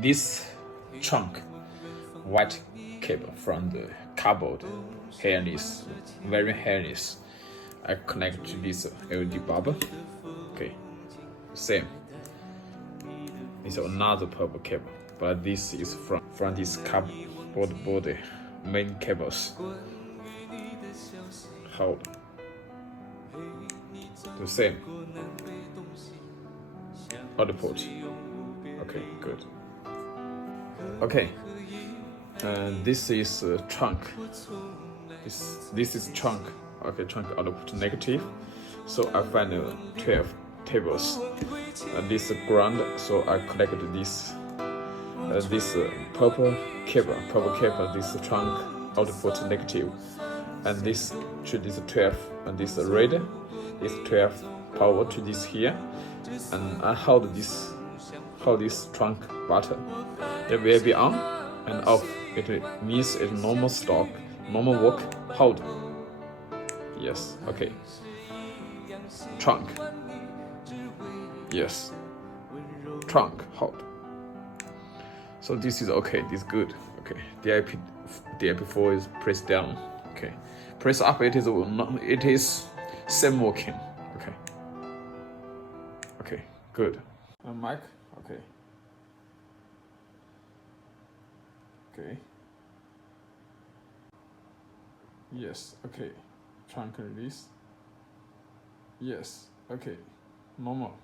this trunk white cable from the cardboard harness, very harness. I connect to this LED bulb. Okay, same. It's another purple cable, but this is from this cardboard body main cables. Hold. The same. Output. Okay, good. Okay. This is trunk. This is trunk. Okay, trunk output negative. So I find 12 tables. This ground. So I connect this purple cable. This trunk output negative, and this to this 12, and this red. This 12 power to this here, and I hold this trunk button. It will be on and off. It means it's normal stop, normal work, hold. Yes, okay. Trunk. Yes. Trunk, hold. So this is okay, this is good. Okay. DIP4 is press down. Okay. Press up, it is same working. Okay. Okay, good. Mic, okay. Okay. Yes, okay. Trunk release. Yes, okay. Normal.